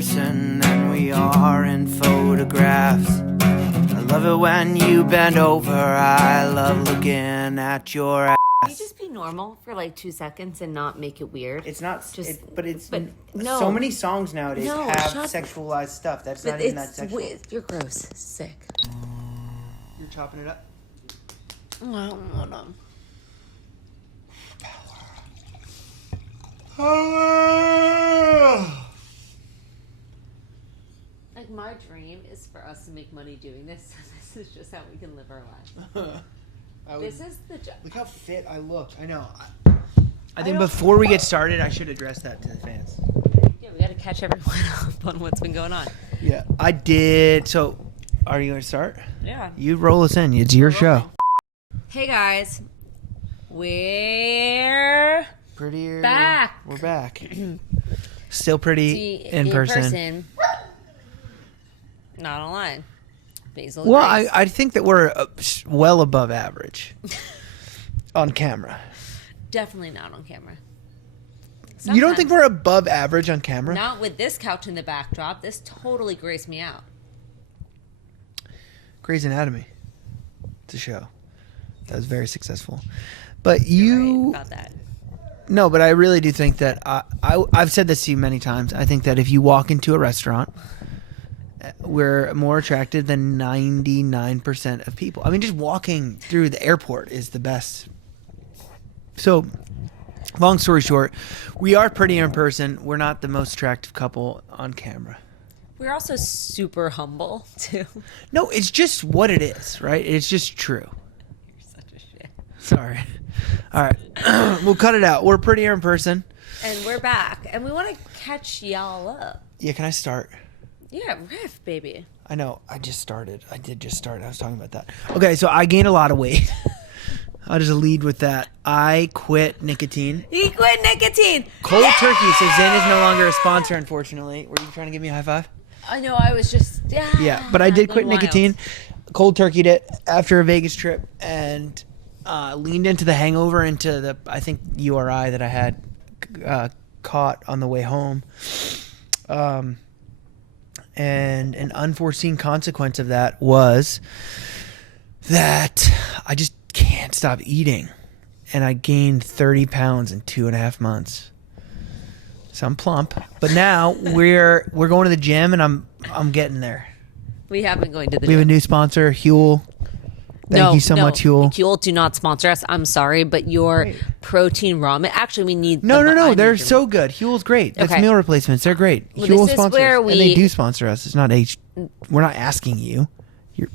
person than we are in photographs. I love it when you bend over. I love looking at your ass. Can you just be normal for like 2 seconds and not make it weird? It's not, but no. So many songs nowadays have shut- sexualized stuff. That's not even that sexual. You're gross. Sick. You're chopping it up? No, hold on. Like, my dream is for us to make money doing this. This is just how we can live our lives. This is the job. Look how fit I look. I know. I think before we get started, I should address that to the fans. Yeah, we got to catch everyone up on what's been going on. Yeah, I did. So, are you going to start? Yeah. You roll us in. It's your show. Hey, guys. We're Prettier. back. We're back. Still pretty in person. Not online. Basil Well, agrees. I think that we're well above average on camera. Definitely not on camera. You don't think we're above average on camera? Not with this couch in the backdrop. This totally graced me out. Grey's Anatomy. It's a show. That was very successful. But you... Right about that. No, but I really do think that... I've said this to you many times. I think that if you walk into a restaurant, we're more attractive than 99% of people. I mean, just walking through the airport is the best. So, long story short, we are prettier in person. We're not the most attractive couple on camera. We're also super humble, too. No, it's just what it is, right? It's just true. You're such a shit. Sorry. All right. We'll cut it out. We're prettier in person. And we're back. And we want to catch y'all up. Yeah, can I start? Yeah, riff, baby. I know. I just started. I did just start. I was talking about that. Okay, so I gained a lot of weight. I'll just lead with that. I quit nicotine. He quit nicotine. Cold turkey. So Zen is no longer a sponsor, unfortunately. Were you trying to give me a high five? I know. I was just... Yeah, but I did quit nicotine. Cold turkeyed it after a Vegas trip and leaned into the hangover, into the, I think, URI that I had caught on the way home. And an unforeseen consequence of that was that I just can't stop eating. And I gained 30 pounds in 2.5 months. So I'm plump. But now we're going to the gym, and I'm getting there. We have been going to the We have a gym. new sponsor, Huel. Thank you so much, Huel. Huel, do not sponsor us. I'm sorry, but your protein ramen. Actually, we need. No. They're so good. Huel's great. That's Okay. meal replacements. They're great. Well, Huel this is sponsors where us, and they do sponsor us. It's not we're not asking you.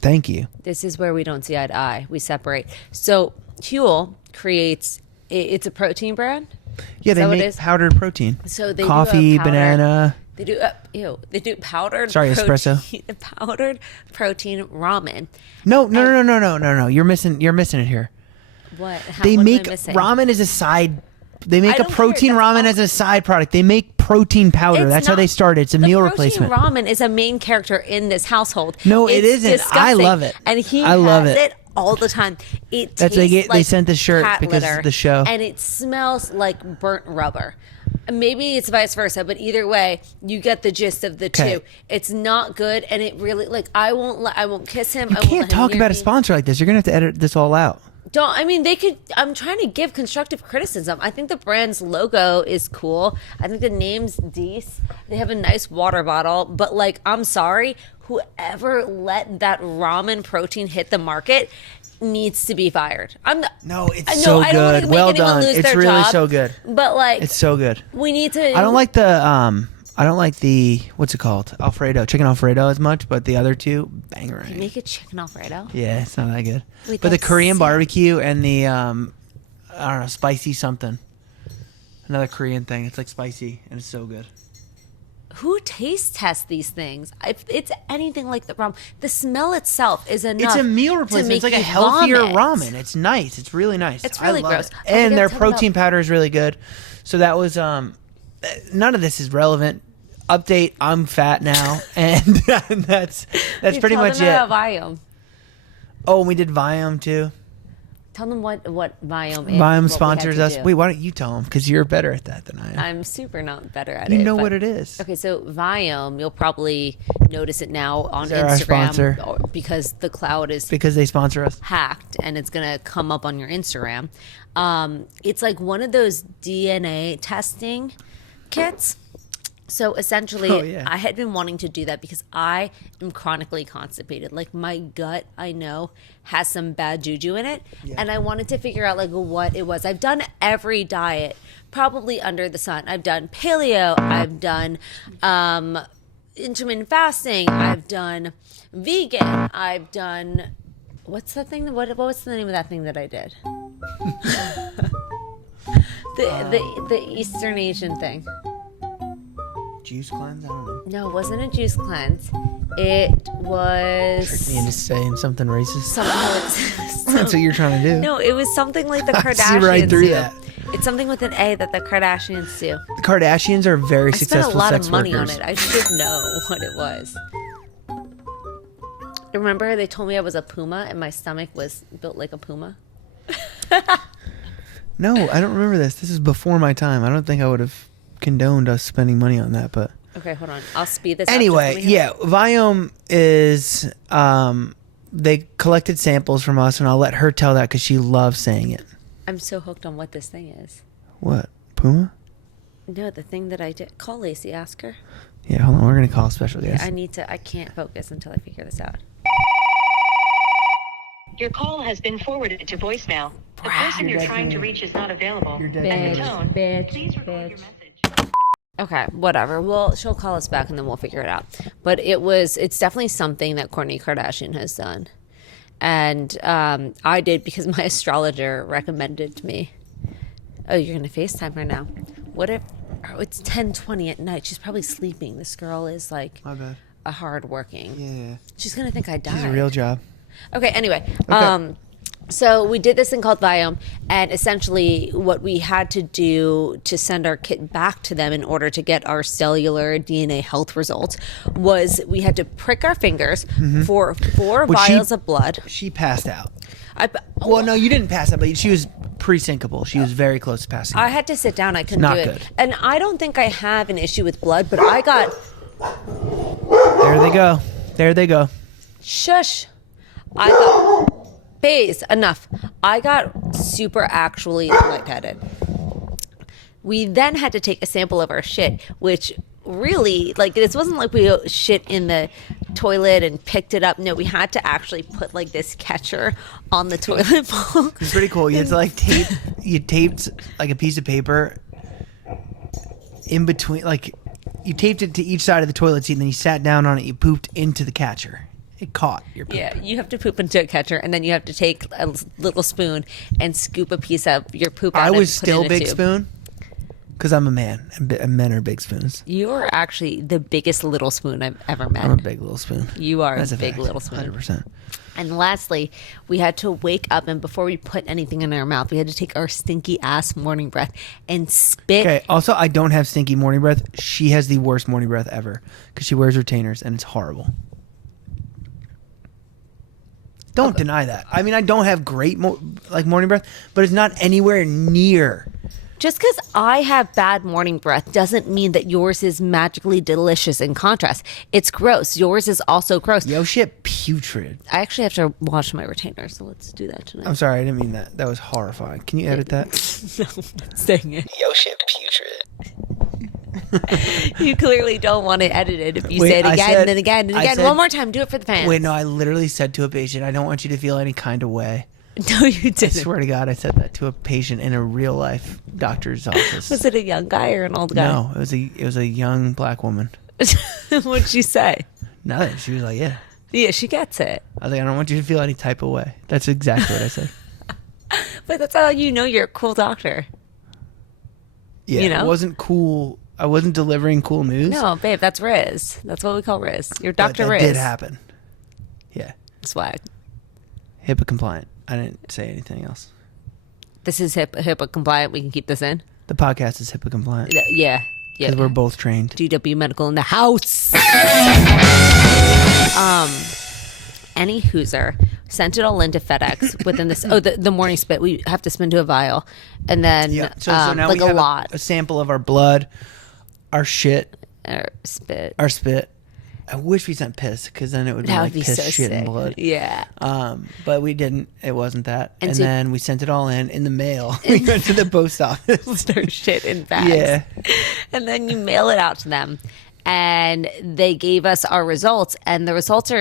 Thank you. This is where we don't see eye to eye. We separate. So Huel creates. It's a protein brand. Yeah, they that what it make is? powdered protein. So they coffee, do a powder- banana. They do They do powdered. Espresso. Powdered protein ramen. No. You're missing it here. What? They what am I make missing? ramen as a side. They make I a don't care. protein That's ramen all- as a side product. They make protein powder. It's That's how not- they started. It's a meal replacement. The protein ramen is a main character in this household. No, it It's isn't. disgusting. I love it. And he I love has it. all the time. It That's tastes they sent the shirt cat because of litter, the show. and it smells like burnt rubber. Maybe it's vice versa, but either way, you get the gist of the Okay. two. It's not good, and it really I won't kiss him. You can't talk about a sponsor like this. You're gonna have to edit this all out. They could. I'm trying to give constructive criticism. I think the brand's logo is cool. I think the name's decent. They have a nice water bottle, but I'm sorry, whoever let that ramen protein hit the market needs to be fired. No, it's so I don't good. wanna Well make anyone done. lose It's their really job, so good. But It's so good. we need to. I don't like the what's it called? Alfredo, chicken Alfredo as much, but the other two banger. make a chicken Alfredo. Yeah, it's not that good. Wait, but the that's Korean sick. barbecue and the I don't know, spicy something. Another Korean thing. It's like spicy and it's so good. Who taste tests these things? If it's anything like the ramen, the smell itself is enough. It's a meal to replacement. make It's like a you healthier vomit. ramen. It's nice. It's really nice. It's really I love gross. it. Oh, we And gotta their talk protein about- powder is really good. So that was none of this is relevant. Update, I'm fat now, and that's pretty much it. About Viome. Oh, and we did Viome too. Tell them what Viome is. Viome what we had sponsors to us. do. Wait, why don't you tell them? Because you're better at that than I am. I'm super not better at You it. know but- what it is. Okay, so Viome, you'll probably notice it now on They're our sponsor. Instagram because the cloud is Because they sponsor us. hacked and it's going to come up on your Instagram. It's like one of those DNA testing kits. So essentially, Oh, yeah. I had been wanting to do that because I am chronically constipated. Like my gut, I know, has some bad juju in it. Yeah. And I wanted to figure out like what it was. I've done every diet probably under the sun. I've done paleo. I've done intermittent fasting. I've done vegan. I've done, what's the thing? What was the name of that thing that I did? the Eastern Asian thing. Juice cleanse? I don't know. No, it wasn't a juice cleanse. It was Me into saying something racist. something. That's what you're trying to do. No, it was something like the I Kardashians see right through do. that. It's something with an A that the Kardashians do. The Kardashians are very I spent successful a lot sex of money workers. on it. I should know what it was. Remember, they told me I was a puma, and my stomach was built like a puma. No, I don't remember this. This is before my time. I don't think I would have condoned us spending money on that, but Okay, hold on. I'll speed this up. anyway, Just let me yeah, Viome is they collected samples from us, and I'll let her tell that because she loves saying it. I'm so hooked on what this thing is. What, Puma? No, the thing that I did. Call Lacey, ask her. Yeah, hold on, we're gonna call a special guest. I can't focus until I figure this out. Your call has been forwarded to voicemail. The person you're trying to reach is not available. You're dead At to the me. tone, Bitch, please record bitch. your message. Okay, whatever. Well, she'll call us back and then we'll figure it out. But it's definitely something that Kourtney Kardashian has done. And I did because my astrologer recommended to me. Oh, you're going to FaceTime her now. What if it's 10:20 at night? She's probably sleeping. This girl is like My bad. a hardworking. Yeah, She's going to think I died. she's a real job. Okay, anyway. So we did this thing called Viome, and essentially what we had to do to send our kit back to them in order to get our cellular DNA health results was we had to prick our fingers for 4 But she- vials of blood. She passed out. I, Well, no, you didn't pass out, but she was pre-syncopal. She was very close to passing I out. had to sit down. I couldn't not do it. good. And I don't think I have an issue with blood, but I got There they go. There they go. shush. I got Baze, enough. I got super actually lightheaded. We then had to take a sample of our shit, which really, like, this wasn't like we shit in the toilet and picked it up. No, we had to actually put like this catcher on the toilet bowl. It's pretty cool. You had to like tape. You taped like a piece of paper in between. Like you taped it to each side of the toilet seat, and then you sat down on it. You pooped into the catcher. It caught your poop. Yeah, you have to poop into a catcher, and then you have to take a little spoon and scoop a piece of your poop out. I and was put it in still a big tube. spoon because I'm a man, and men are big spoons. You are actually the biggest little spoon I've ever met. I'm a big little spoon. You are That's a a big fact. little spoon. 100%. And lastly, we had to wake up, and before we put anything in our mouth, we had to take our stinky ass morning breath and spit. Okay. Also, I don't have stinky morning breath. She has the worst morning breath ever because she wears retainers, and it's horrible. Don't deny that. I mean, I don't have great morning breath, but it's not anywhere near. Just because I have bad morning breath doesn't mean that yours is magically delicious in contrast. It's gross. Yours is also gross. Yo, shit, putrid. I actually have to wash my retainer, so let's do that tonight. I'm sorry, I didn't mean that. That was horrifying. Can you edit that? No, I'm not saying it. Yo, shit, putrid. You clearly don't want to edit it if you Wait, say it I again said- and again and I again. said- One more time. Do it for the fans. Wait, no, I literally said to a patient, I don't want you to feel any kind of way. No, you I didn't. swear to God, I said that to a patient in a real life doctor's office. Was it a young guy or an old guy? No, it was a young black woman. What'd she say? Nothing. She was like, yeah. Yeah, she gets it. I was like, I don't want you to feel any type of way. That's exactly what I said. But that's how you know you're a cool doctor. Yeah, You know? it wasn't cool. I wasn't delivering cool news. No, babe, that's Riz. That's what we call Riz. You're but Dr. that Riz. did happen. Yeah. Swag. HIPAA compliant. I didn't say anything else. This is HIPAA compliant. We can keep this in. The podcast is HIPAA compliant. Yeah. Yeah. Because we're both trained. GW Medical in the house. any hooser, sent it all into FedEx within this. Oh, the morning spit. We have to spin to a vial, and then So now like we have a lot. a sample of our blood, our shit, Or spit. our spit. I wish we sent piss because then it would be That like would be piss, so shit, sick. and blood. Yeah. But we didn't. It wasn't that. And so- then we sent it all in the mail. We went to the post office. Start shit in bags. Yeah. And then you mail it out to them. And they gave us our results. And the results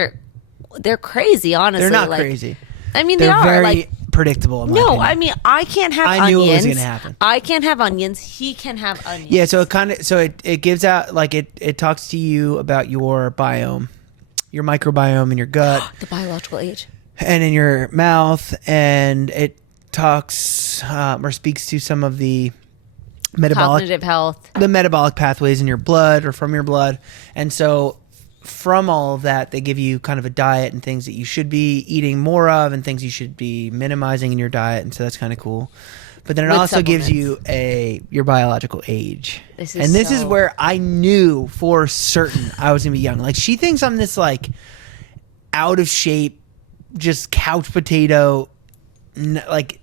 they're crazy, honestly. They're not like, crazy. I mean, They're they are. very Like, predictable. In my no, opinion. I mean, I can't have onions. I knew it was gonna happen. I can't have onions. He can have onions. Yeah, so it gives out like it talks to you about your biome, your microbiome in your gut The biological age. and in your mouth, and it talks or speaks to some of the Cognitive health. metabolic pathways in your blood or from your blood. And so from all of that, they give you kind of a diet and things that you should be eating more of and things you should be minimizing in your diet. And so that's kind of cool. But then it With also gives supplements. you your biological age. This And this is so- where I knew for certain I was going to be young. Like she thinks I'm this like out of shape, just couch potato, like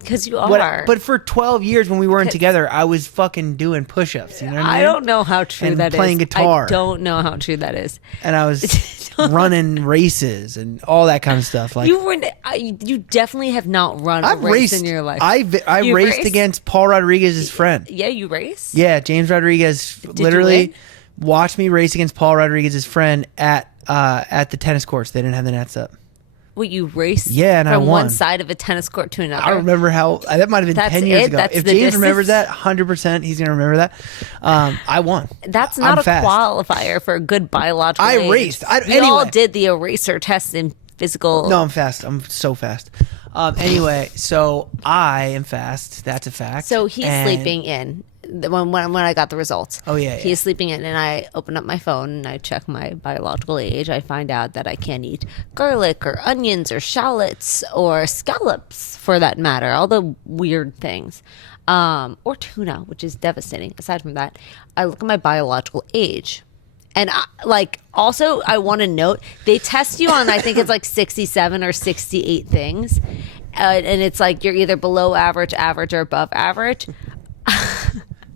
Because you are. but for 12 years when we weren't together, I was fucking doing push-ups. You know what I I mean? don't know how true And that is. playing guitar. I don't know how true that is. And I was running races and all that kind of stuff. Like You definitely have not run a I've race raced in your life. I You raced raced? against Paul Rodriguez's friend. Yeah, you race? Yeah, James Rodriguez you literally win? watched me race against Paul Rodriguez's friend at the tennis courts. They didn't have the nets up. Well, you race Yeah, and I from won. one side of a tennis court to another. I remember how that might have been That's 10 years it? ago. That's If the James remembers distance? that, 100% he's going to remember that. I won. That's I'm not a fast. qualifier for a good biological I age. raced. We all anyway. did the eraser test in physical. No, I'm fast. I'm so fast. Anyway, so I am fast. That's a fact. So he's And- sleeping in when I got the results. Oh, yeah, He's yeah. sleeping in, and I open up my phone and I check my biological age. I find out that I can't eat garlic or onions or shallots or scallops, for that matter. All the weird things, or tuna, which is devastating. Aside from that, I look at my biological age. And also, I want to note they test you on, I think it's like 67 or 68 things, and it's like you're either below average, average, or above average.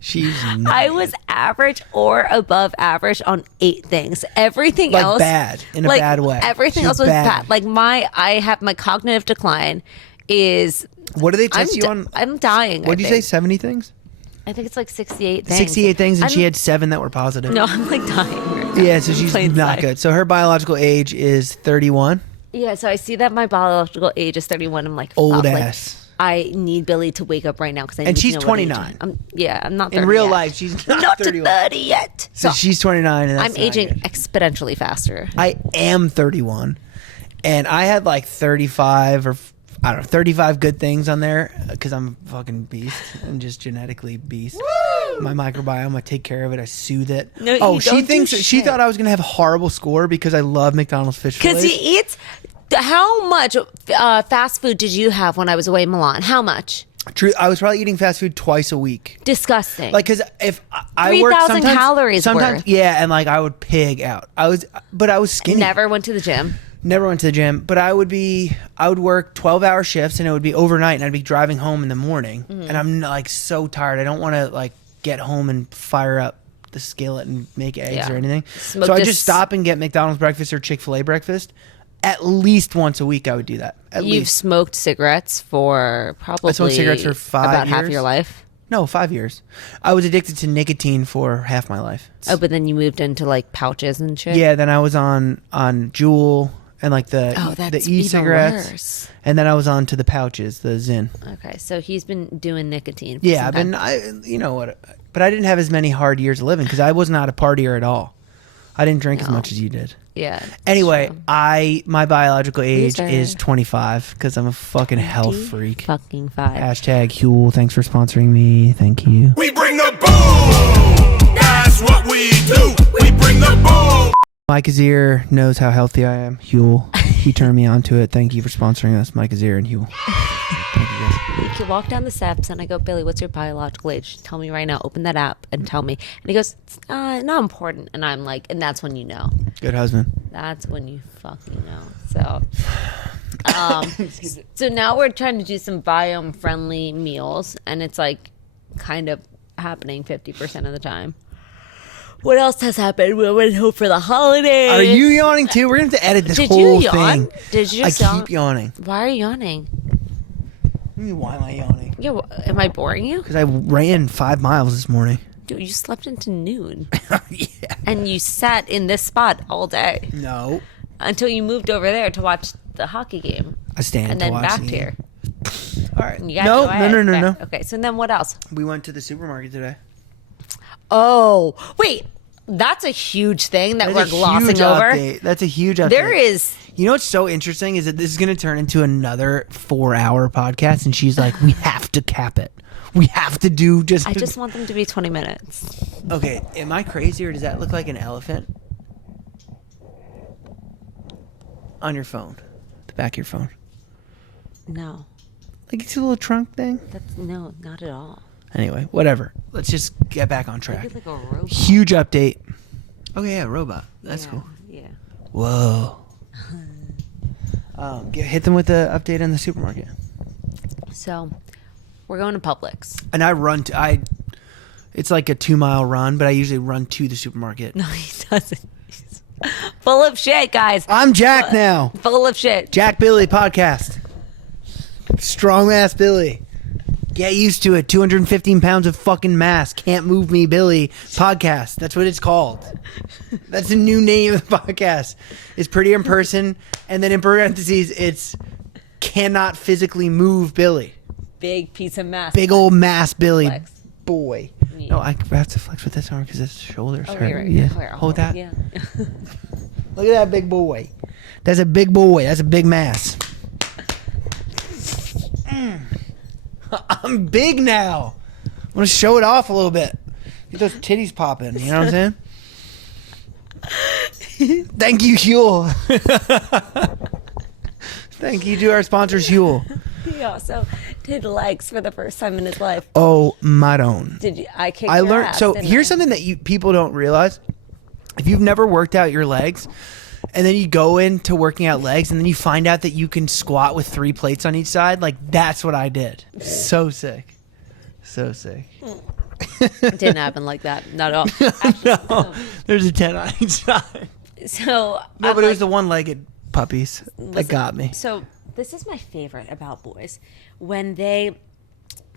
She's I was average or above average on 8 things. Everything Like else bad, in a bad way. Everything She's else was bad. bad. Like I have my cognitive decline is. What do they I'm, test you on? I'm dying. What did you say? 70 things? I think it's like 68 things. 68 things, and I'm- she had 7 that were positive. No, I'm like dying. Right now. Yeah, so she's Plain not sight. good. So her biological age is 31. Yeah, so I see that my biological age is 31. I'm like, Old fuck, like, ass. I need Billy to wake up right now because I need And she's to know what age 29. I'm not 30 In real yet. life, she's not not to 31. 30 yet. So she's 29. And that's I'm not aging good. exponentially faster. I am 31, and I had like 35 or I don't know 35 good things on there because I'm a fucking beast and just genetically beast. My microbiome, I take care of it. I soothe it. No, you oh, she don't do thinks she shit. thought I was gonna have a horrible score because I love McDonald's fish Because fillets. he eats. How much fast food did you have when I was away in Milan? How much? True, I was probably eating fast food twice a week. Disgusting. Like, cause if I worked 3,000 sometimes, calories sometimes, worth. yeah, and like I would pig out. But I was skinny. Never went to the gym. Never went to the gym, but I would work 12-hour shifts, and it would be overnight, and I'd be driving home in the morning, Mm-hmm. and I'm like so tired. I don't want to like get home and fire up the skillet and make eggs Yeah. or anything. Smoke So I this- just stop and get McDonald's breakfast or Chick-fil-A breakfast. At least once a week, I would do that. At You've least smoked cigarettes for probably smoked cigarettes for 5 about half years. your life. no 5 years. I was addicted to nicotine for half my life. Oh, but then you moved into like pouches and shit. Yeah, then I was on Juul and like the Oh, that's the even e-cigarettes, worse. and then I was on to the pouches, the Zyn. Okay, so he's been doing nicotine. For Yeah, some I've been, time. you know what, but I didn't have as many hard years of living because I was not a partier at all. I didn't drink as No. much as you did. Yeah. that's Anyway, true. my biological age Loser. is 25 because I'm a fucking health freak. Fucking 5. Hashtag Huel, thanks for sponsoring me. Thank you. We bring the boom. That's what we do. We bring the boom. Mike Azir knows how healthy I am. Huel, he turned me on to it. Thank you for sponsoring us, Mike Azir and Huel. Thank you guys. We could walk down the steps and I go, Billy, what's your biological age? Tell me right now. Open that app and tell me. And he goes, it's not important. And I'm like, and that's when you know. Good husband. That's when you fucking know. So, so now we're trying to do some biome-friendly meals, and it's like kind of happening 50% of the time. What else has happened? We went home for the holidays. Are you yawning too? We're going to have to edit this Did whole you yawn? thing. Did you I just yawn? keep yawning. Why are you yawning? What do you mean, why am I yawning? Yeah, am I boring you? Because I ran 5 miles this morning. Dude, you slept into noon. Yeah. And you sat in this spot all day No. until you moved over there to watch the hockey game. I stand And to then watch back the here. game. All right. And you got No, your ass no. back. Okay, so then what else? We went to the supermarket today. Oh, wait. That's a huge thing that That's we're a glossing huge over. update. That's a huge update. There is. You know what's so interesting is that this is going to turn into another 4-hour podcast, and she's like, "We have to cap it. We have to do just." I just want them to be 20 minutes. Okay, am I crazy or does that look like an elephant on your phone, the back of your phone? No. Like it's a little trunk thing. No, not at all. Anyway, whatever. Let's just get back on track. Maybe like a robot. Huge update. Okay, yeah, robot. That's Yeah, cool. Yeah. Whoa. Hit them with the update on the supermarket. So, we're going to Publix. And I run to it's like a 2-mile run, but I usually run to the supermarket. No, he doesn't. He's full of shit, guys. I'm Jack now. Full of shit. Jack Billy podcast. Strong ass Billy. Get used to it. 215 pounds of fucking mass. Can't move me, Billy podcast. That's what it's called. That's the new name of the podcast. It's Prettier in Person. And then in parentheses, it's Cannot Physically Move Billy. Big piece of mass. Big old mass Billy Flex. boy. Yeah. No, I have to flex with this arm because his shoulders Oh, hurt. right. Yeah. Here, Hold that. Yeah. Look at that big boy. That's a big boy. That's a big mass. I'm big now. I want to show it off a little bit. Get those titties popping. You know what I'm saying? Thank you, Huel. Thank you to our sponsors, Huel. He also did legs for the first time in his life. Oh, my own. Did you? I kicked I your learned. ass, So didn't here's I? something that people don't realize. If you've never worked out your legs, and then you go into working out legs, and then you find out that you can squat with 3 plates on each side, like that's what I did. So sick. So sick. It didn't happen like that. Not at all. No, there's a 10 on each side. So No, I'm but it was like, the one-legged puppies that listen, got me. So this is my favorite about boys when they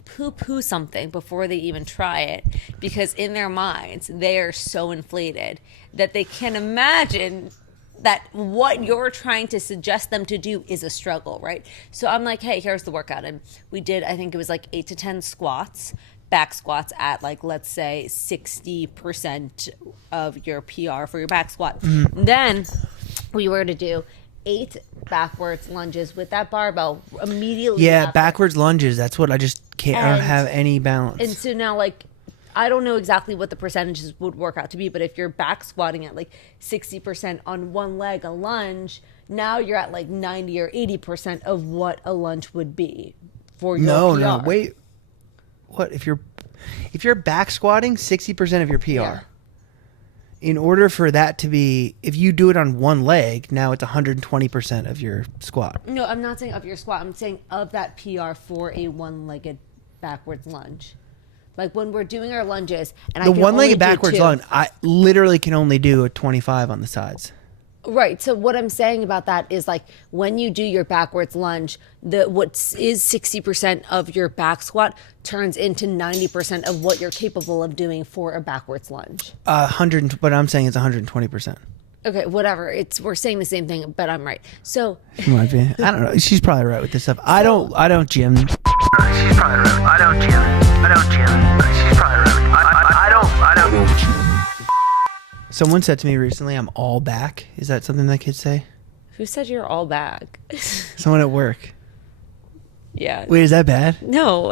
poo-poo something before they even try it, because in their minds they are so inflated that they can imagine that what you're trying to suggest them to do is a struggle, right? So I'm like, hey, here's the workout. And we did, I think it was like 8 to 10 squats, back squats at like, let's say 60% of your PR for your back squat. Then we were to do 8 backwards lunges with that barbell immediately. Yeah, after. backwards lunges. That's what I just can't. I don't And- have any balance. And so now, like, I don't know exactly what the percentages would work out to be, but if you're back squatting at like 60% on one leg, a lunge, now you're at like 90 or 80% of what a lunge would be for your no, PR. no, wait. What if you're back squatting 60% of your PR? Yeah. In order for that to be, if you do it on one leg, now it's 120% of your squat. No, I'm not saying of your squat. I'm saying of that PR for a one-legged backwards lunge. Like when we're doing our lunges, and The I can one-legged only do backwards 2. lunge, I literally can only do a 25 on the sides. Right. So what I'm saying about that is like when you do your backwards lunge, what is 60% of your back squat turns into 90% of what you're capable of doing for a backwards lunge. 100, but I'm saying it's 120%. Okay, whatever. We're saying the same thing, but I'm right. So She might be. I don't know. She's probably right with this stuff. I don't gym. She's probably right. I don't gym. She's probably right. I don't. Someone said to me recently, I'm all back. Is that something that kids say? who said you're all back? Someone at work. Yeah. Wait, is that bad? No,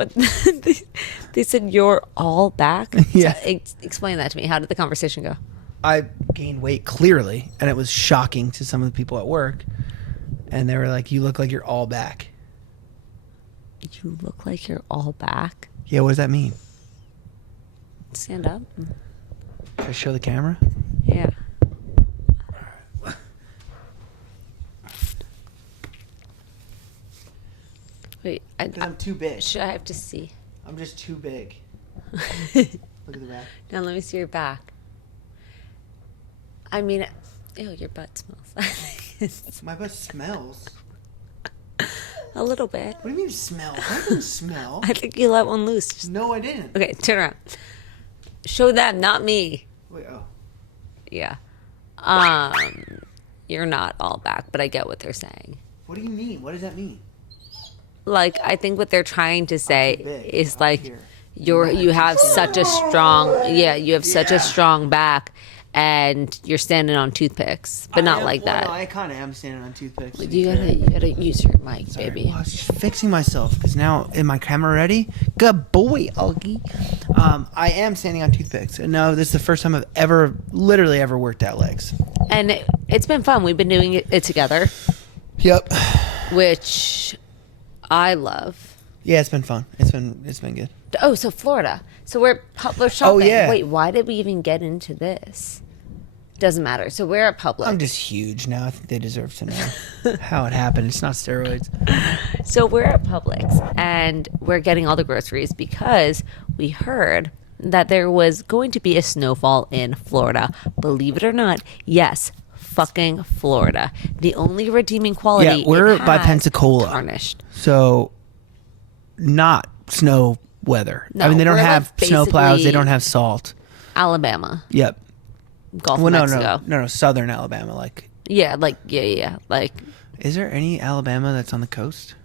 they said you're all back. Yeah. So, explain that to me. How did the conversation go? I gained weight clearly, and it was shocking to some of the people at work. And they were like, "You look like you're all back." You look like you're all back. Yeah, what does that mean? Stand up. Should I show the camera? Yeah. Because I'm too big. Should I have to see? I'm just too big. Look at the back. Now let me see your back. I mean, ew, your butt smells. My butt smells. A little bit. What do you mean smell? I didn't smell. I think you let one loose. Just, No, I didn't. okay, turn around. Show them, not me. Wait, oh. Yeah. You're not all back, but I get what they're saying. What do you mean? What does that mean? Like, I think what they're trying to say too big. is I'm like here. you have such a strong you have such a strong back, and you're standing on toothpicks, but not like that. No, I kind of am standing on toothpicks. to be You fair. gotta use your mic, baby. I was just fixing myself because now is my camera ready? Good boy, Augie. I am standing on toothpicks, and no, this is the first time I've literally ever worked out legs. And it's been fun. We've been doing it together, Yep. which I love. Yeah, it's been fun. It's been good. Oh, so Florida. So we're shopping. yeah. Wait, why did we even get into this? Doesn't matter. So we're at Publix. I'm just huge now. I think they deserve to know how it happened. It's not steroids. So we're at Publix and we're getting all the groceries because we heard that there was going to be a snowfall in Florida. Believe it or not, yes, fucking Florida. The only redeeming quality. Yeah, we're it by has, Pensacola. tarnished. So, not snow weather. I No, mean, they don't we're, like, have snow plows. They basically- don't have salt. Alabama, Yep. Gulf Well, of no, Mexico. no, southern Alabama. Like, Yeah, like is there any Alabama that's on the coast?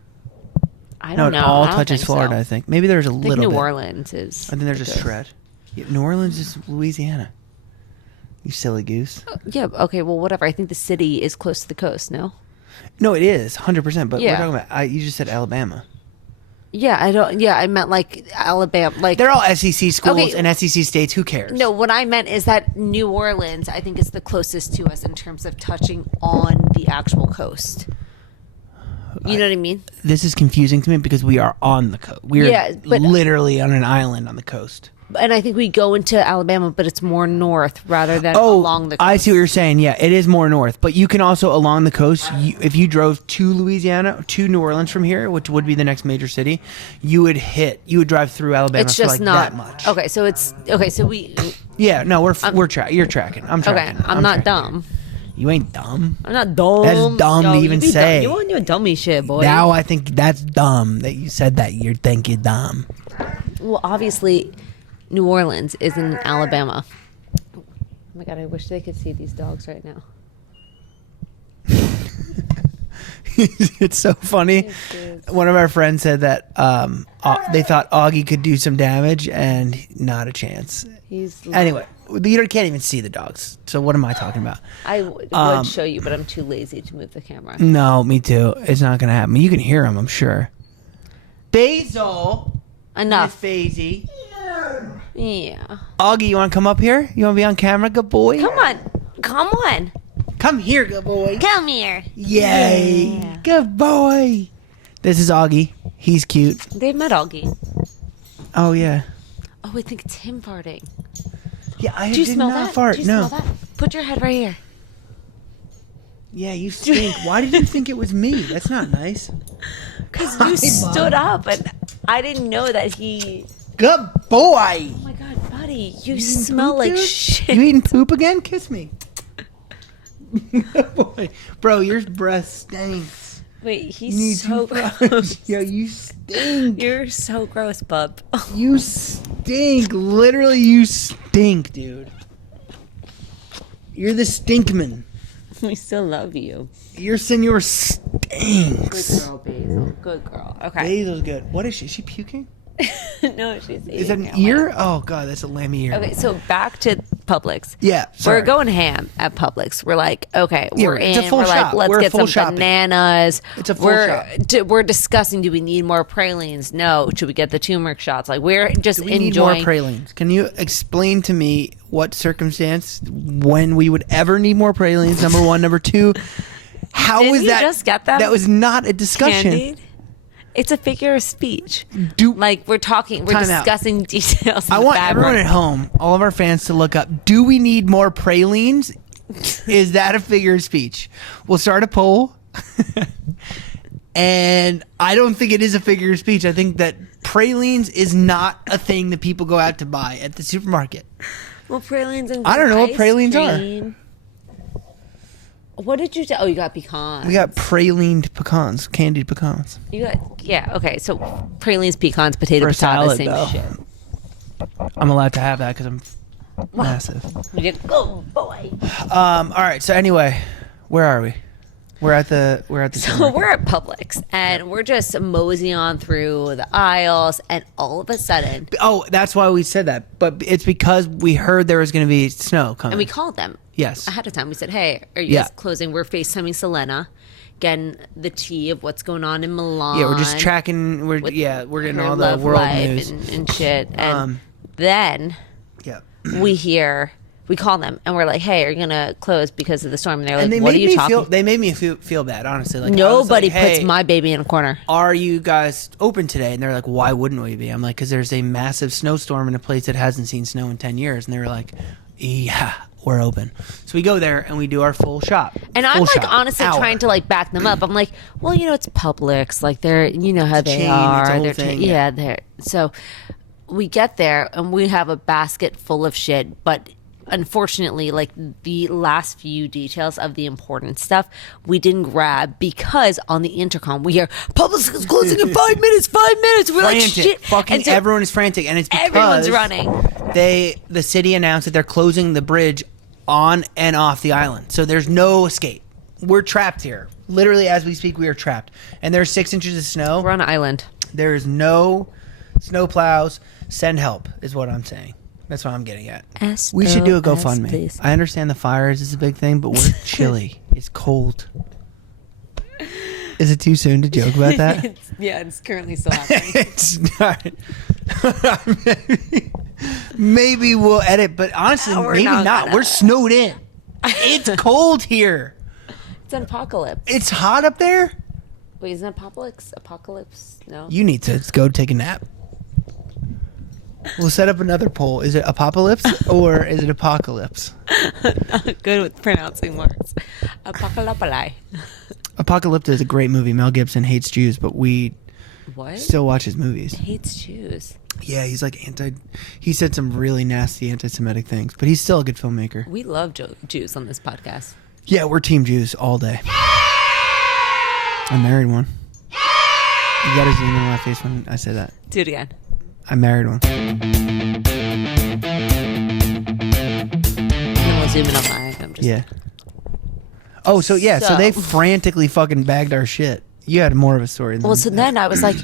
I No, don't it know. all I don't touches think Florida. so. I think maybe there's a I think little New bit. Orleans is. I think there's a the coast. shred. Yeah, New Orleans is Louisiana. You silly goose. Yeah. Okay. Well, whatever. I think the city is close to the coast. No. No, it is 100%. But Yeah. we're talking about. You just said Alabama. Yeah, I don't. Yeah, I meant like Alabama. Like They're all SEC schools Okay. and SEC states. Who cares? no, what I meant is that New Orleans, I think, is the closest to us in terms of touching on the actual coast. You know what I mean? This is confusing to me because we are on the coast. We're Yeah, but- literally on an island on the coast. And I think we go into Alabama, but it's more north rather than along the coast. I see what you're saying. Yeah, it is more north, but you can also along the coast. If you drove to Louisiana, to New Orleans from here, which would be the next major city, you would drive through Alabama It's for just like not that much. Okay, so it's okay. So we Yeah, no, you're tracking. I'm okay. tracking. I'm not tracking. dumb. You ain't dumb. I'm not dumb. That's dumb to Yo, even you be say. Dumb. You want your dummy shit, boy. Now I think that's dumb that you said that. You think you're dumb. Well, obviously, New Orleans is in Alabama. Oh my god, I wish they could see these dogs right now. It's so funny. One of our friends said that they thought Augie could do some damage, and not a chance. He's Anyway, you can't even see the dogs. So what am I talking about? I would show you, but I'm too lazy to move the camera. No, me too. It's not gonna happen. You can hear them, I'm sure. Basil, Enough. Fazy. Yeah. Augie, you want to come up here? You want to be on camera, good boy? Come on. Come on. Come here, good boy. Come here. Yay, Yeah. good boy. This is Augie. He's cute. They've met Augie. Oh yeah. Oh, I think it's him farting. Yeah, I Do you did smell not that? fart. Do you No. smell that? Put your head right here. Yeah, you stink. Why did you think it was me? That's not nice. Because you stood up and I didn't know that he... Good boy. Oh my god, buddy, you eating smell poop, like dude? shit. You eating poop again? Kiss me. Good boy. Bro, your breath stinks. Wait, You he's need so toothbrush. gross. Yo, you stink. You're so gross, bub. You stink. Literally, you stink, dude. You're the stinkman. We still love you. Your senor Good stinks. girl, Basil. Good girl. Okay. Basil's good. What is she? Is she puking? No, she's Is that eating an it. ear? Oh, God, that's a lammy ear. Okay, so back to Publix. Yeah, sorry. We're going ham at Publix. We're like, okay, Yeah, we're it's a in. full We're shop. like, let's We're get full some shopping. bananas. It's a full we're, shop. we're discussing, do we need more pralines? No. Should we get the turmeric shots? Like, we're just Do we need more enjoying. pralines? Can you explain to me what circumstance when we would ever need more pralines? Number one. Number two, how Didn't was you that? just get them? That was not a discussion. Candied? It's a figure of speech. Do Like, we're talking, we're Time out. discussing details. I in the want fabric. everyone at home, all of our fans, to look up. Do we need more pralines? Is that a figure of speech? We'll start a poll. And I don't think it is a figure of speech. I think that pralines is not a thing that people go out to buy at the supermarket. Well, pralines and I don't know what ice pralines are. cream. What did you say? Oh, you got pecans. We got pralined pecans, candied pecans. You got so pralines, pecans, potato, For a potato, salad, same though. shit. I'm allowed to have that because I'm massive. You go, boy. All right. So anyway, where are we? We're at the. So supermarket. we're at Publix, and we're just moseying on through the aisles, and all of a sudden, Oh, that's why we said that. But it's because we heard there was going to be snow coming. and we called them Yes. ahead of time. We said, "Hey, are you Yeah. guys closing?" We're FaceTiming Selena, getting the tea of what's going on in Milan. Yeah, we're just tracking. We're with getting her all the love world life news. and shit. And then Yeah. we call them, and we're like, "Hey, are you gonna close because of the storm?" And they're like, And they "What are made you me talking?" They made me feel bad, honestly. Like I was Nobody like, hey, puts my baby in a corner. Are you guys open today? And they're like, why wouldn't we be? I'm like, because there's a massive snowstorm in a place that hasn't seen snow in 10 years. And they were like, yeah, we're open. So we go there and we do our full shop. And I'm Full like shop. honestly Hour. trying to like back them up. I'm like, well, it's Publix, like they're, you know how It's a they chain, are. it's a whole They're thing, yeah, yeah. they're so we get there and we have a basket full of shit, but unfortunately, like the last few details of the important stuff we didn't grab because on the intercom we hear Publix is closing in 5 minutes. 5 minutes. We're like Frantic. shit. Fucking And so everyone is frantic. And it's because everyone's running. the city announced that they're closing the bridge on and off the island. So there's no escape. We're trapped here. Literally, as we speak, we are trapped. And there's 6 inches of snow. We're on an island. There is no snow plows. Send help is what I'm saying. That's what I'm getting at. We should do a SOS, GoFundMe. please. I understand the fires is a big thing, but we're chilly. It's cold. Is it too soon to joke about that? Yeah, it's currently still happening. It's not. Maybe we'll edit, but honestly, We're maybe not not. gonna. We're snowed in. It's cold here. It's an apocalypse. It's hot up there. Wait, isn't it apocalypse? No. You need to go take a nap. We'll set up another poll. Is it apocalypse or is it apocalypse? Not good with pronouncing words. Apocalypse. Apocalypse is a great movie. Mel Gibson hates Jews, but we What? still watch his movies. Hates Jews. Yeah, he's like he said some really nasty anti-Semitic things, but he's still a good filmmaker. We love Jews on this podcast. Yeah, we're Team Jews all day. I married one. You gotta zoom in on my face when I say that. Do it again. I married one. And then we'll zoom in on mine. I'm just Yeah. Oh, so yeah, so they So- frantically fucking bagged our shit. You had more of a story than Well, so that. then I was like,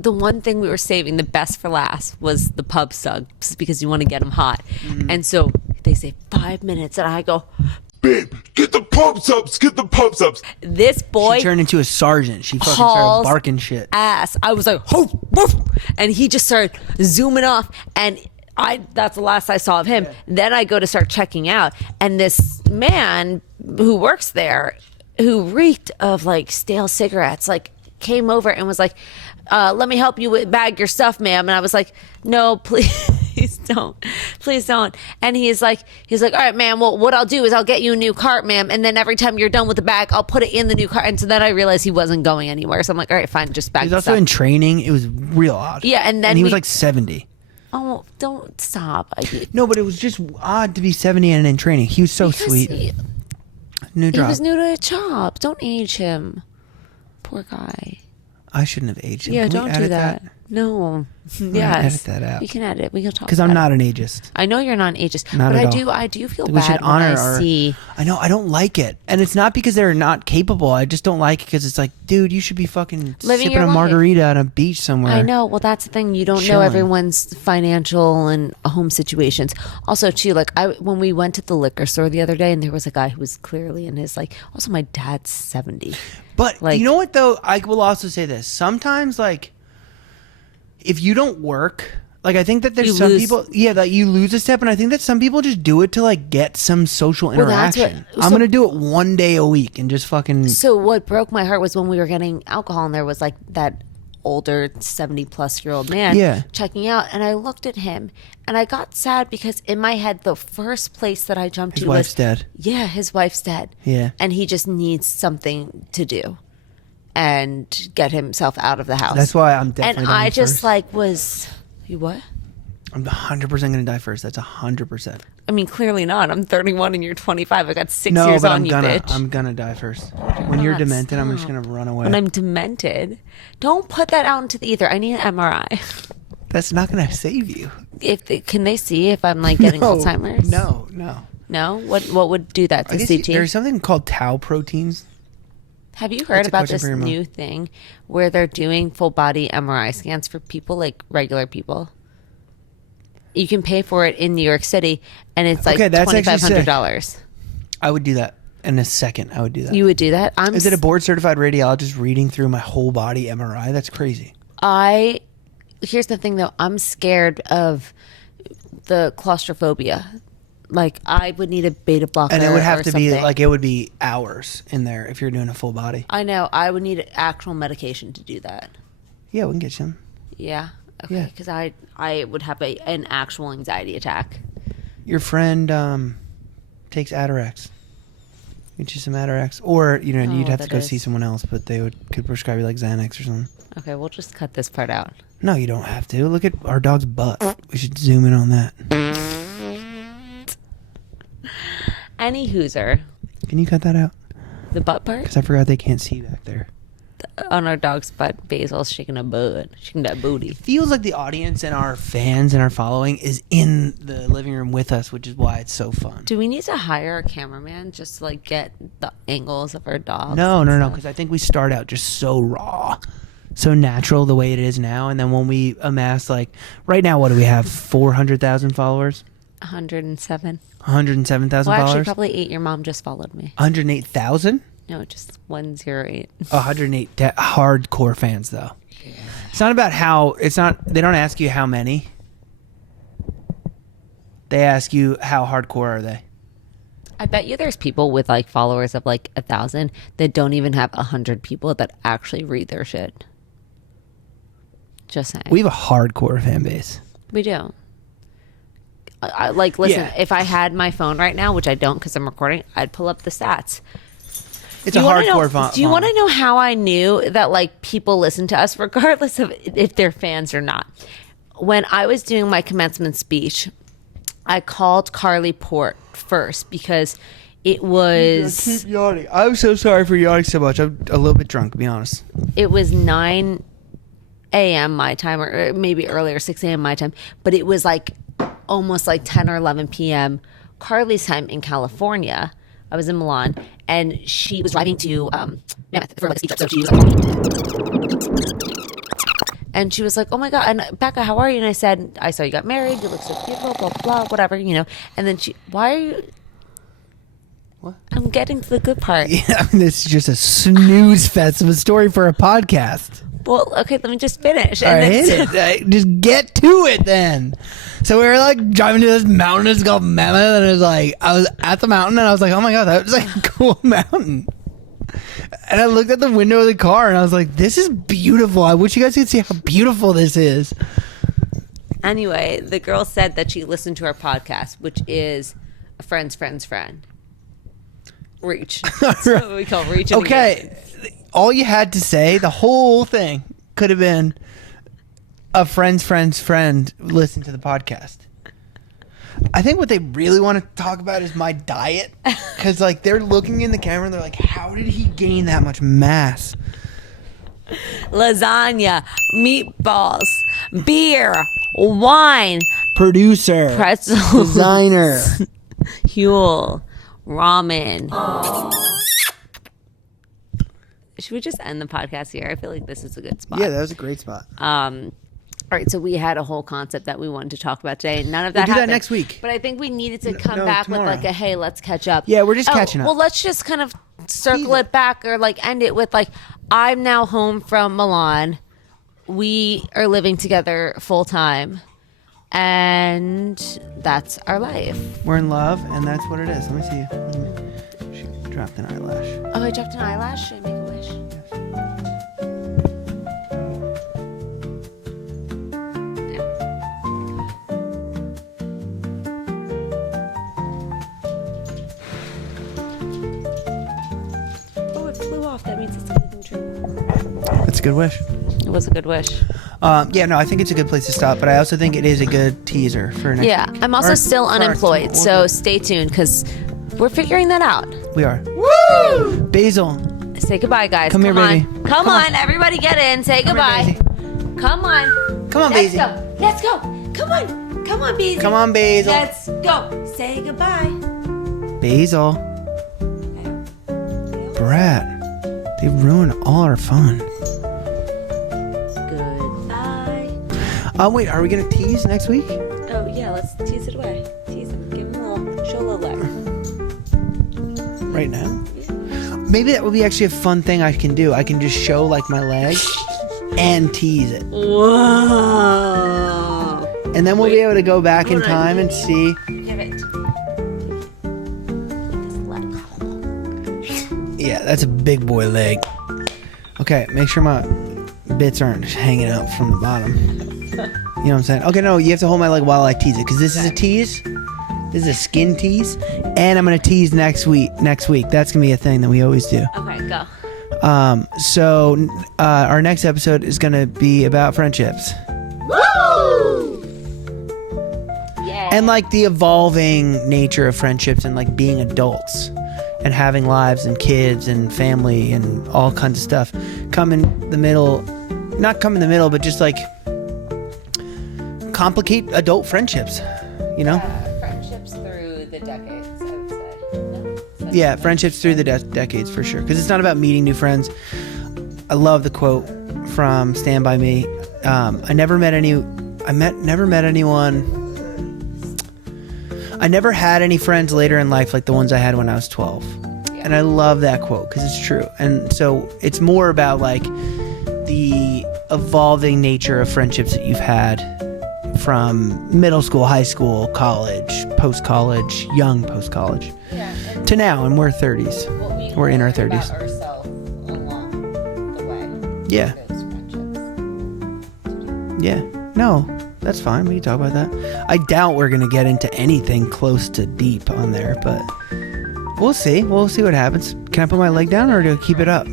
the one thing we were saving, the best for last, was the pub subs because you want to get them hot. And so they say 5 minutes, and I go, Babe, get the pumps ups, get the pumps ups. this boy She turned into a sergeant. She fucking started hauls barking shit. ass. I was like, "Hoof, woof," and he just started zooming off, and that's the last I saw of him. Then I go to start checking out, and this man who works there, who reeked of like stale cigarettes, like came over and was like, let me help you bag your stuff, ma'am. And I was like, no, please don't. Please don't. And he's like, all right, ma'am, well, what I'll do is I'll get you a new cart, ma'am. And then every time you're done with the bag, I'll put it in the new cart. And so then I realized he wasn't going anywhere. So I'm like, all right, fine, just bag He was the also stuff. in training. It was real odd. Yeah, and then he was we- like 70. Oh, don't stop. No, but it was just odd to be 70 and in training. He was so Because sweet. He New job. was new to a job. Don't age him. Poor guy. I shouldn't have aged him. Yeah, Can we don't do edit that. No. Yes. edit that out. We can edit. We can talk. Because I'm about not it. an ageist. I know you're not an ageist, Not but at I all. do feel We bad should when honor I our. see. I know. I don't like it, and it's not because they're not capable. I just don't like it because it's like, dude, you should be fucking Living sipping your a life. margarita on a beach somewhere. I know. Well, that's the thing. You don't know Chilling. everyone's financial and home situations. Also, too, like when we went to the liquor store the other day, and there was a guy who was clearly in his like. Also, my dad's 70. But Like- you know what though? I will also say this. Sometimes like if you don't work, like I think that there's You some lose- people that you lose a step, and I think that some people just do it to like get some social Well, that's what- interaction. so- I'm gonna do it one day a week and just fucking So what broke my heart was when we were getting alcohol, and there was like that older 70-plus-year-old man Yeah. checking out, and I looked at him and I got sad because in my head the first place that I jumped His to wife's was dead. Yeah, his wife's dead. Yeah. And he just needs something to do. and get himself out of the house. That's why I'm definitely. And dying I just first. like was you what? I'm 100% gonna die first. That's 100%. I mean, clearly not. I'm 31 and you're 25. I got 6 No, years but on I'm you, gonna. bitch. I'm gonna die first. When you're not. demented, I'm just Stop. gonna run away. When I'm demented, don't put that out into the ether. I need an MRI. That's not gonna save you. Can they see if I'm like getting Alzheimer's? No. No. What would do that I to guess CT? there's something called tau proteins. Have you heard That's a about question this for your mom. new thing where they're doing full body MRI scans for people like regular people? You can pay for it in New York City, and it's like Okay, that's actually $2,500. I would do that in a second. I would do that. You would do that? Is it a board certified radiologist reading through my whole body MRI? That's crazy. Here's the thing though, I'm scared of the claustrophobia. Like I would need a beta blocker, And it would have or to be something. like, it would be hours in there if you're doing a full body. I know. I would need actual medication to do that. Yeah, we can get some. Yeah. Okay. Yeah. Because I would have an actual anxiety attack. Your friend takes Atarax. Get you some Atarax. Or, you'd have to that go is. see someone else, but they could prescribe you like Xanax or something. Okay, we'll just cut this part out. No, you don't have to. Look at our dog's butt. We should zoom in on that. Any hooser, Can you cut that out? the butt part Because I forgot they can't see back there. on our dog's butt, Basil's shaking a butt, shaking that booty. Feels like the audience and our fans and our following is in the living room with us, which is why it's so fun. Do we need to hire a cameraman just to like get the angles of our dogs? No, and no, stuff? because I think we start out just so raw, so natural the way it is now, and then when we amass, like, right now, what do we have? 400,000 followers, 107. 107,000 Well, actually, followers, probably 8. Your mom just followed me. 108,000. No, just 108. 108 hardcore fans though. It's not about how. It's not. They don't ask you how many. They ask you how hardcore are they. I bet you there's people with like followers of like 1,000 that don't even have 100 people that actually read their shit. Just saying. We have a hardcore fan base. We do. I like, listen, Yeah. if I had my phone right now, which I don't because I'm recording, I'd pull up the stats. It's Do a you wanna hardcore know, Do you want to know how I knew that like people listen to us regardless of if they're fans or not? When I was doing my commencement speech, I called Carly Port first because it was Keep yawning. I'm so sorry for yawning so much. I'm a little bit drunk, to be honest. it was 9 a.m. my time, or maybe earlier, 6 a.m. my time, but it was like almost like 10 or 11 p.m. Carly's time in California. I was in Milan, and she was driving to Mammoth for like a speech. So she was and she was like, "Oh my god!" And Becca, how are you? And I said, "I saw you got married. You look so beautiful. Blah blah blah. Whatever, you know." And then why are you? What? I'm getting to the good part. Yeah, I mean, this is just a snooze fest of a story for a podcast. Well, okay, let me just finish. All right, hit it. Just get to it then. So we were like driving to this mountain. It's called Mammoth, and it was like I was at the mountain, and I was like, "Oh my god, that was like a cool mountain." And I looked at the window of the car, and I was like, "This is beautiful. I wish you guys could see how beautiful this is." Anyway, the girl said that she listened to our podcast, which is a friend's friend's friend. Reach. That's what we call reach. Okay, all you had to say, the whole thing could have been a friend's friend's friend listening to the podcast. I think what they really want to talk about is my diet, because like they're looking in the camera and they're like, "How did he gain that much mass?" Lasagna, meatballs, beer, wine, Producer, pretzels, designer. Huel, ramen. Should we just end the podcast here? I feel like this is a good spot. Yeah, that was a great spot. All right, so we had a whole concept that we wanted to talk about today. None of that We'll do that happened. next week. But I think we needed to come no, back tomorrow. with like a, hey, let's catch up. Yeah, we're just catching up. Well, let's just kind of circle it back or like end it with like, I'm now home from Milan. We are living together full time. And that's our life. We're in love, and that's what it is. Let me see. She dropped an eyelash. Oh, I dropped an eyelash. Should I make a wish? Oh, it flew off. That means it's going to come true. That's a good wish. It was a good wish. Yeah, no, I think it's a good place to stop, but I also think it is a good teaser for next Yeah, week. I'm also Or still for our unemployed, tour. so stay tuned because we're figuring that out. We are. Woo! Basil. Say goodbye, guys. Come here, on. baby. Come Come on. on. Everybody get in. Say Come here, goodbye. Come on. Come on, Let's Basil. go. Let's go. Come on. Come on, Basil. Come on, Basil. Let's go. Say goodbye. Basil. Brett. They ruined all our fun. Goodbye. Wait, are we going to tease next week? Oh, yeah. Let's tease it away. Tease him. Give him a little, show a little leg. Right now? Maybe that would be actually a fun thing I can do. I can just show like my leg and tease it. Whoa. And then we'll be able to go back in Hold on. time and see. Give it. Just let it go. Yeah, that's a big boy leg. Okay, make sure my bits aren't just hanging out from the bottom. You know what I'm saying? Okay, no, you have to hold my leg while I tease it because this is a tease. This is a skin tease, and I'm gonna tease next week. That's gonna be a thing that we always do. Okay, go. So our next episode is gonna be about friendships Yeah. and like the evolving nature of friendships and like being adults and having lives and kids and family and all kinds of stuff. Come in the middle, not come in the middle, but just like complicate adult friendships. You know? Friendships through the decades, I would say. No? Yeah, friendships through the decades for sure. Because it's not about meeting new friends. I love the quote from Stand By Me. I never met anyone. I never had any friends later in life like the ones I had when I was 12. Yeah. And I love that quote because it's true. And so it's more about like the evolving nature of friendships that you've had from middle school, high school, college, post-college, young post-college, to now, and we're 30s. We're in our 30s. About ourselves along the way. Yeah. Those friendships. Yeah. No, that's fine. We can talk about that. I doubt we're going to get into anything close to deep on there, but we'll see. We'll see what happens. Can I put my leg down or do I keep it up?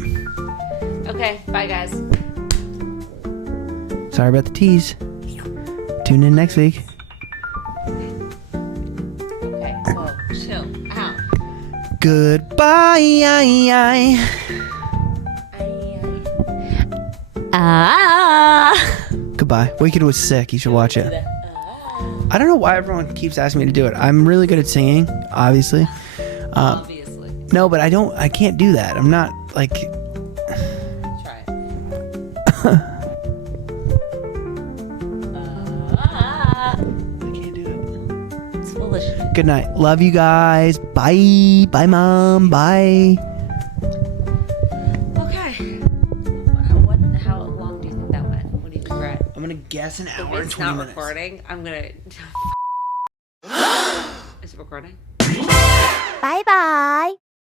Okay, bye guys. Sorry about the tease. Tune in next week. Okay, whoa, chill out. Goodbye. Goodbye. Wicked was sick. You should watch it. I don't know why everyone keeps asking me to do it. I'm really good at singing, obviously. Obviously. No, but I can't do that. I'm not like... Try it. I can't do it. It's foolish. Good night. Love you guys. Bye. Bye, Mom. Bye. Okay. How long do you think that went? What do you think, Brett? I'm going to guess an If hour and it's 20 not minutes. recording, I'm gonna... Is it recording? Bye bye.